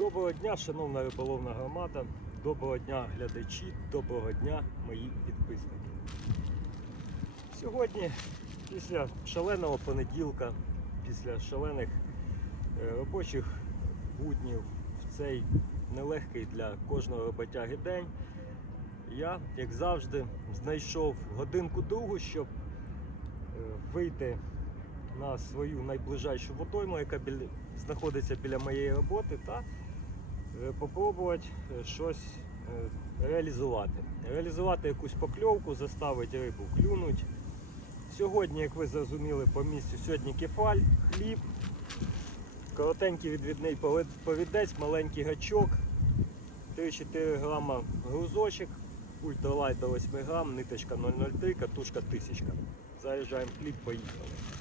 Доброго дня, шановна риболовна громада, доброго дня глядачі, доброго дня мої підписники. Сьогодні, після шаленого понеділка, після шалених е, робочих буднів в цей нелегкий для кожного роботяги день, я, як завжди, знайшов годинку другу, щоб е, вийти на свою найближайшу водойму, яка біля, знаходиться біля моєї роботи, та попробувати е, щось е, реалізувати. Реалізувати якусь покльовку, заставити рибу клюнуть. Сьогодні, як ви зрозуміли по місцю, сьогодні кефаль, хліб, коротенький відвідний повідець, маленький гачок, 3-4 грама грузочок, ультралайт до 8 грам, ниточка 003, катушка 1000. Заїжджаємо в хліб, поїхали.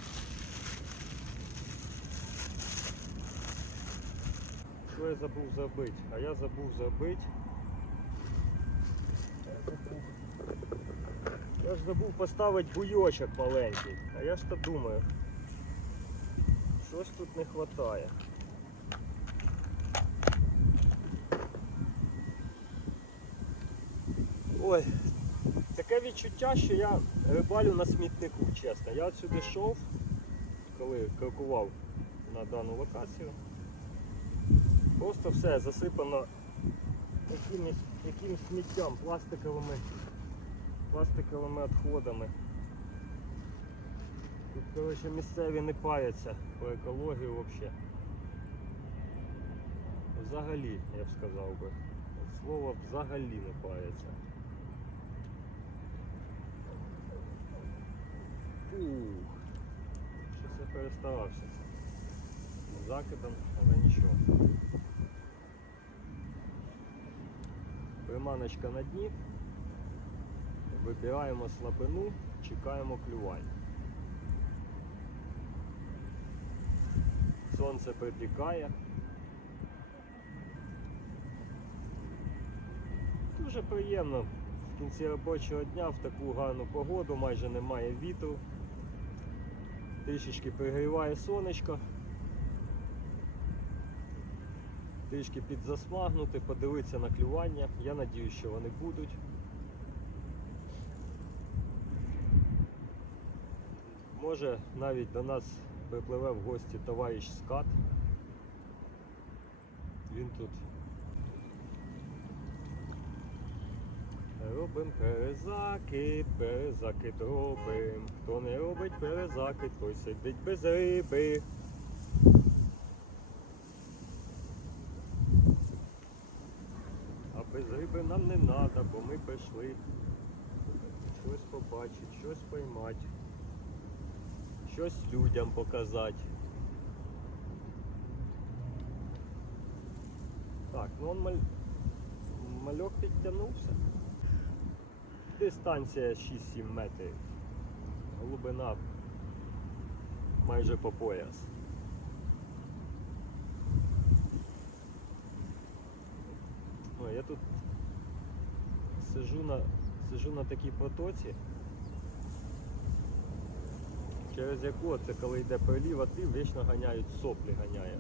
Що я забув зробити? А я забув зробити. Я ж забув поставити буйочок маленький. А я ж то думаю. Щось тут не вистачає. Ой, таке відчуття, що я рибалю на смітнику, чесно. Я отсюди йшов, коли крокував на дану локацію. Просто все засипано якимось, якимось сміттям, пластиковими, пластиковими відходами. Тут, коротше, місцеві не паяться по екології взагалі. Взагалі, я б сказав би. Слово взагалі не паяться. Фух. Щось я перестарався. Закидом, але нічого. Приманочка на дні. Вибираємо слабину, чекаємо клювання. Сонце припікає. Дуже приємно в кінці робочого дня в таку гарну погоду, майже немає вітру. Трішечки пригріває сонечко. Трішки підзасмагнути, подивитися на клювання. Я надіюсь, що вони будуть. Може навіть до нас припливе в гості товариш Скат. Він тут. Робим перезакид, перезакид робим. Хто не робить перезакид, той сидить без риби. Без риби нам не треба, бо ми прийшли щось побачити, щось поймати, щось людям показати. Так, ну он маль... мальок підтягнувся. Дистанція 6-7 метрів. Глибина майже по пояс. Я тут сижу на, сижу на такій протоці, через яку це коли йде прилів, а ти вічно ганяють соплі ганяє.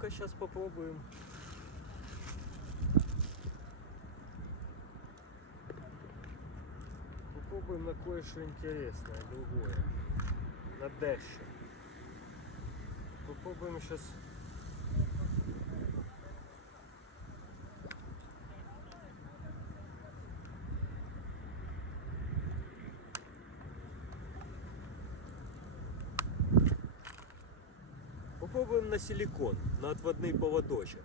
Ну-ка сейчас попробуем. Попробуем на кое-что интересное, другое. На дальше. Попробуем сейчас... Пробуем на силикон, на отводный поводочек.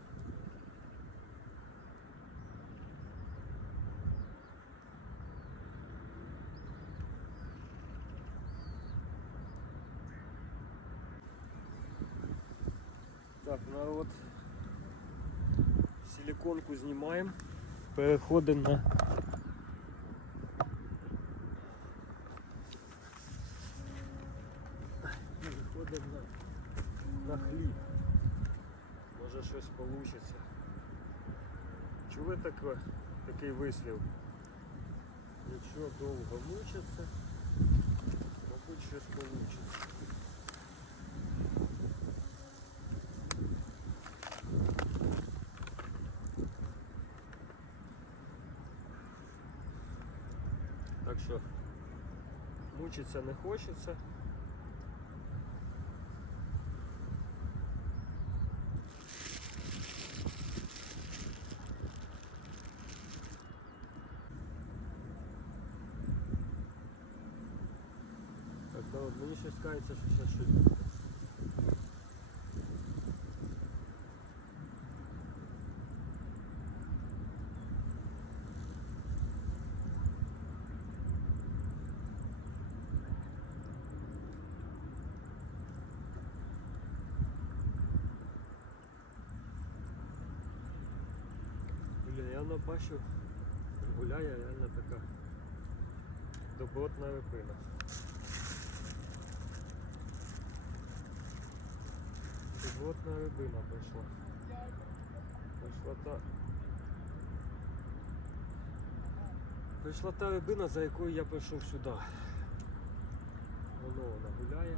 Так, народ, силиконку снимаем, переходим на Переходим на на хліб. Може щось вийде. Чули таке, такий вислів? Якщо довго мучиться, мабуть щось вийде. Так що мучиться не хочеться. От мені щось кається, що ще щось буде. Блін, я бачу, гуляє реально така добротна репина. Добротна рибина пішла. Пішла та. Прийшла та рибина, за якою я прийшов сюди. Воно вона гуляє.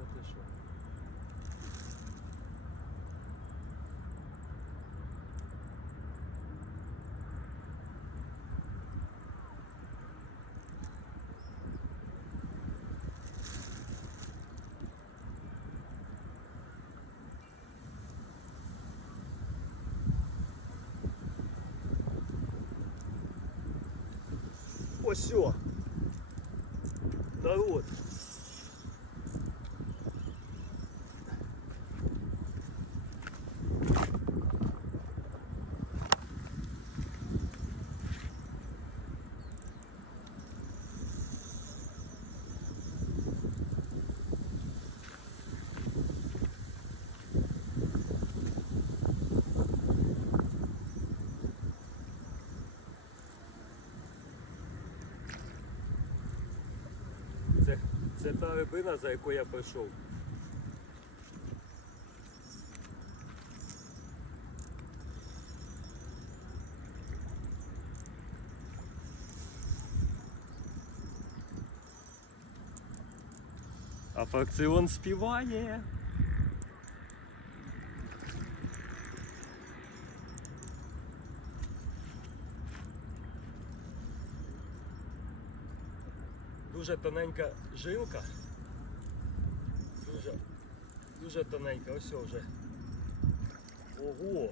От і що. Ось Да Народ. Це, та рибина, за якою я прийшов. А фракціон співає. Дуже тоненька жилка. Дуже, дуже тоненька, ось вже. Ого!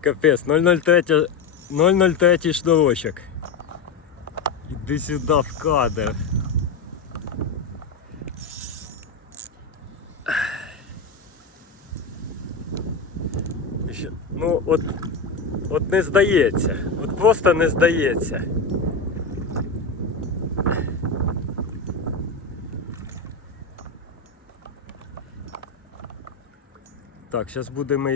Капець, 003, 003 шнурочок. Іди сюди в кадр. Ну, от, от не здається. От просто не здається. Так, зараз будемо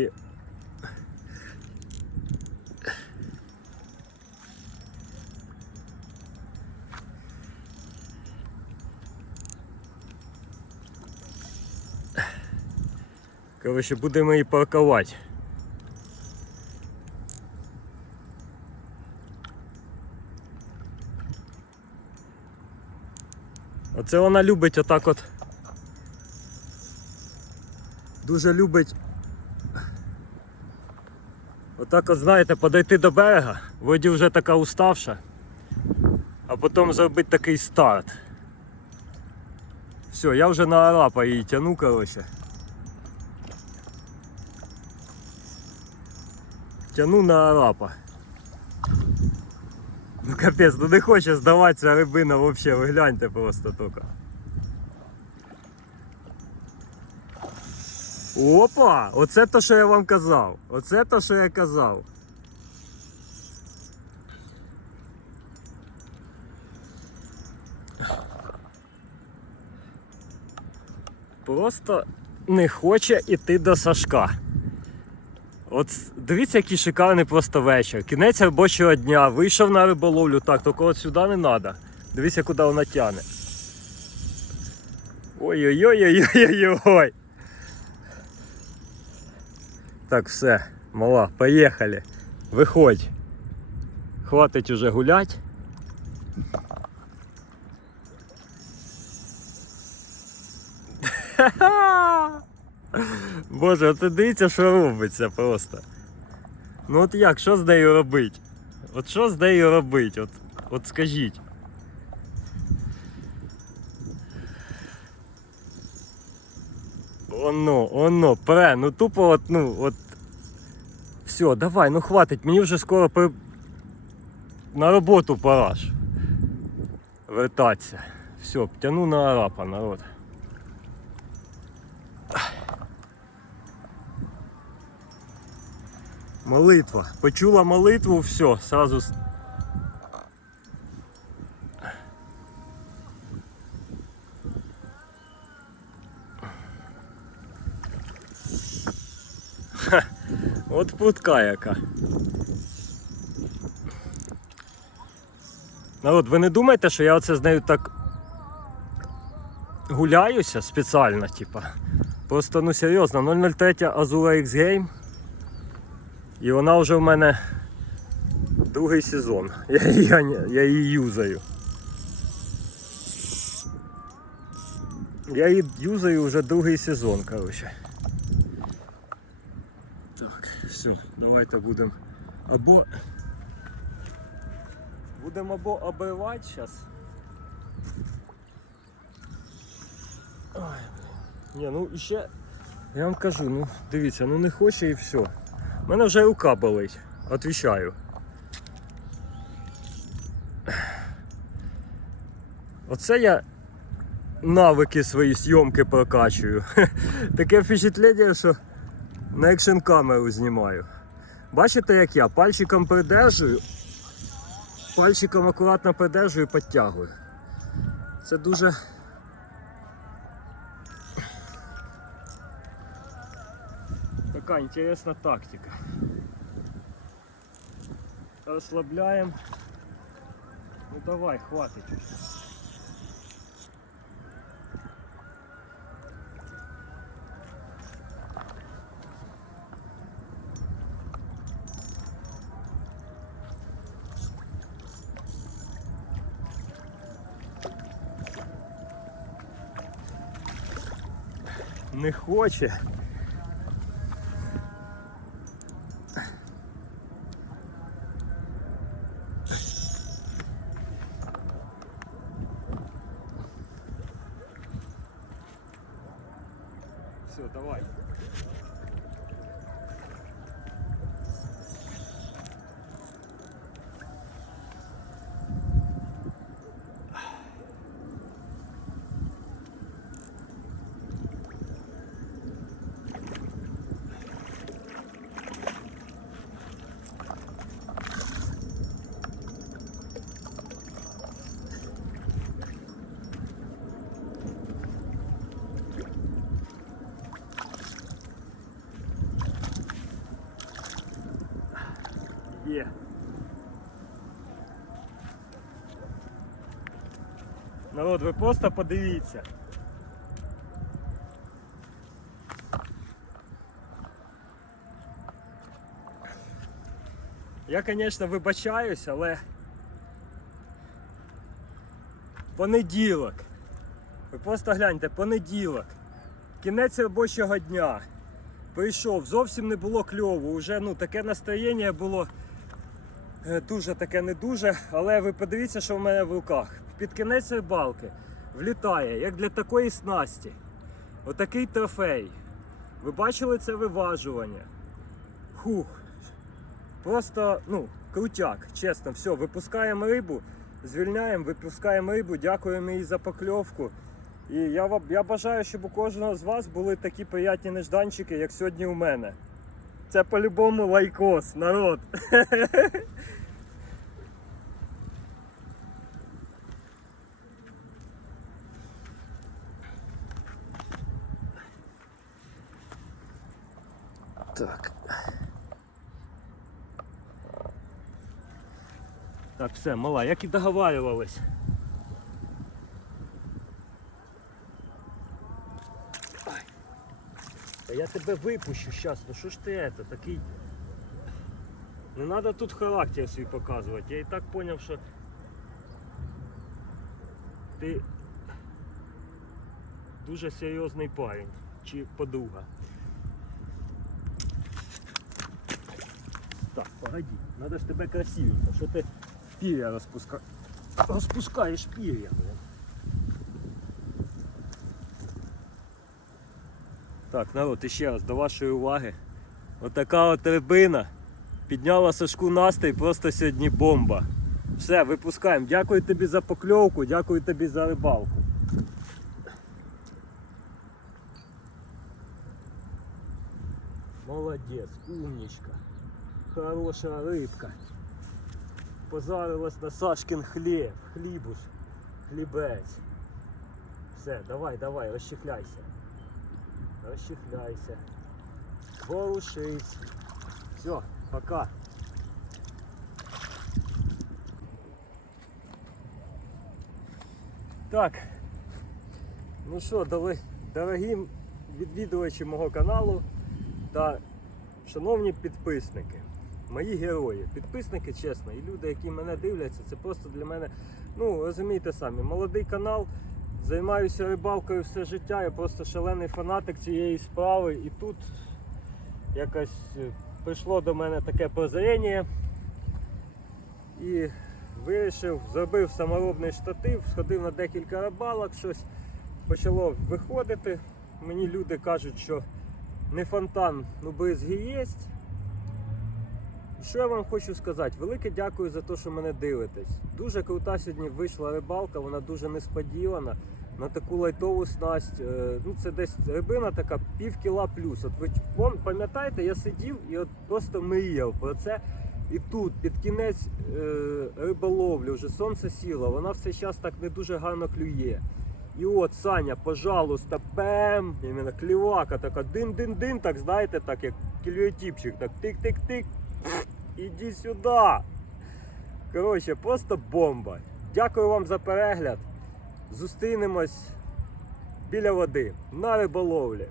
Коротше, будемо її паркувати. Оце вона любить отак от. Дуже любить. Отак от, знаєте, подойти до берега, вроді вже така уставша, а потім зробити такий старт. Все, я вже на арапа її тяну, коротше. Тяну на арапа. Ну капець, ну не хоче здаватися рибина взагалі, ви гляньте просто тільки. Опа! Оце то, що я вам казав. Оце то, що я казав. Просто не хоче іти до Сашка. От дивіться, який шикарний просто вечір. Кінець робочого дня, вийшов на риболовлю, так, тільки от сюди не треба. Дивіться, куди вона тягне. Ой-ой-ой-ой-ой-ой-ой. Так, все, мала, поїхали. Виходь. Хватить уже гулять. Боже, от дивіться, що робиться просто. Ну от як, що з нею робить? От що з нею робить? От, от скажіть. Оно, оно, пре, ну тупо от, ну, от. Все, давай, ну хватить, мені вже скоро при... на роботу пора ж. Вертатися. Все, тяну на арапа, народ. Молитва. Почула молитву, все, сразу. Ха, От путка яка. Народ, ви не думаєте, що я оце з нею так гуляюся спеціально, типа. Просто ну серйозно, 003 Azura X Game. І вона вже в мене другий сезон. Я її, я її юзаю. Я її юзаю вже другий сезон, коротше. Так, все, давайте будемо або. Будемо або обривати зараз. Ой, блін. Ні, ну ще. Я вам кажу, ну дивіться, ну не хоче і все. У мене вже рука болить, отвічаю. Оце я навики свої зйомки прокачую. Таке впечатлення, що на екшн камеру знімаю. Бачите, як я пальчиком придержую, пальчиком акуратно придержую і підтягую. Це дуже. Така інтересна тактика. Розслабляємо. Ну давай, хватить. уже. Не хоче. Все, давай. Є. Народ, ви просто подивіться. Я, звісно, вибачаюсь, але понеділок. Ви просто гляньте, понеділок. Кінець робочого дня. прийшов, зовсім не було кльову. Уже ну, таке настроєння було дуже таке не дуже. Але ви подивіться, що в мене в руках. Під кінець рибалки влітає, як для такої снасті. Отакий трофей. Ви бачили це виважування? Хух. Просто, ну, крутяк, чесно, все, випускаємо рибу, звільняємо, випускаємо рибу, дякуємо їй за покльовку. І я, я бажаю, щоб у кожного з вас були такі приятні нежданчики, як сьогодні у мене. Це по-любому лайкос, народ. Так. Так, все, мала, як і договарювались. Ай. Та я тебе випущу зараз, ну що ж ти это, такий. Не треба тут характер свій показувати. Я і так зрозумів, що ти дуже серйозний парень чи подруга. Так, погоди, надо ж тебе красивенько, що ти пір'я розпуска... розпускаєш пір'я. Так, народ, іще раз до вашої уваги. Отака от рибина підняла Сашку настрій, просто сьогодні бомба. Все, випускаємо. Дякую тобі за покльовку, дякую тобі за рибалку. Молодець, умничка. Хороша рибка. Позарилась на Сашкин хліб. Хлібуш. Хлібець. Все, давай, давай, розчехляйся. Розчехляйся. Ворушись. Все, пока. Так. Ну що, дорогі відвідувачі мого каналу та шановні підписники, мої герої. Підписники, чесно, і люди, які мене дивляться, це просто для мене, ну розумієте самі, молодий канал. Займаюся рибалкою все життя, я просто шалений фанатик цієї справи. І тут якось е, прийшло до мене таке прозріння і вирішив, зробив саморобний штатив, сходив на декілька рибалок, щось почало виходити. Мені люди кажуть, що не фонтан, ну бризги. І Що я вам хочу сказати? Велике дякую за те, що мене дивитесь. Дуже крута сьогодні вийшла рибалка, вона дуже несподівана. На таку лайтову снасть. Е, Ну, це десь рибина така пів кіла плюс. От ви пам'ятаєте, я сидів і от просто мріяв про це. І тут, під кінець е, риболовлі, вже сонце сіло, вона в цей час так не дуже гарно клює. І от, Саня, пожалуйста, бем! Іменно клівака така дин-дин-дин, так знаєте, так як кільотіпчик, так тик-тик-тик. Іди сюди. Коротше, просто бомба. Дякую вам за перегляд. Зустрінемось біля води на риболовлі.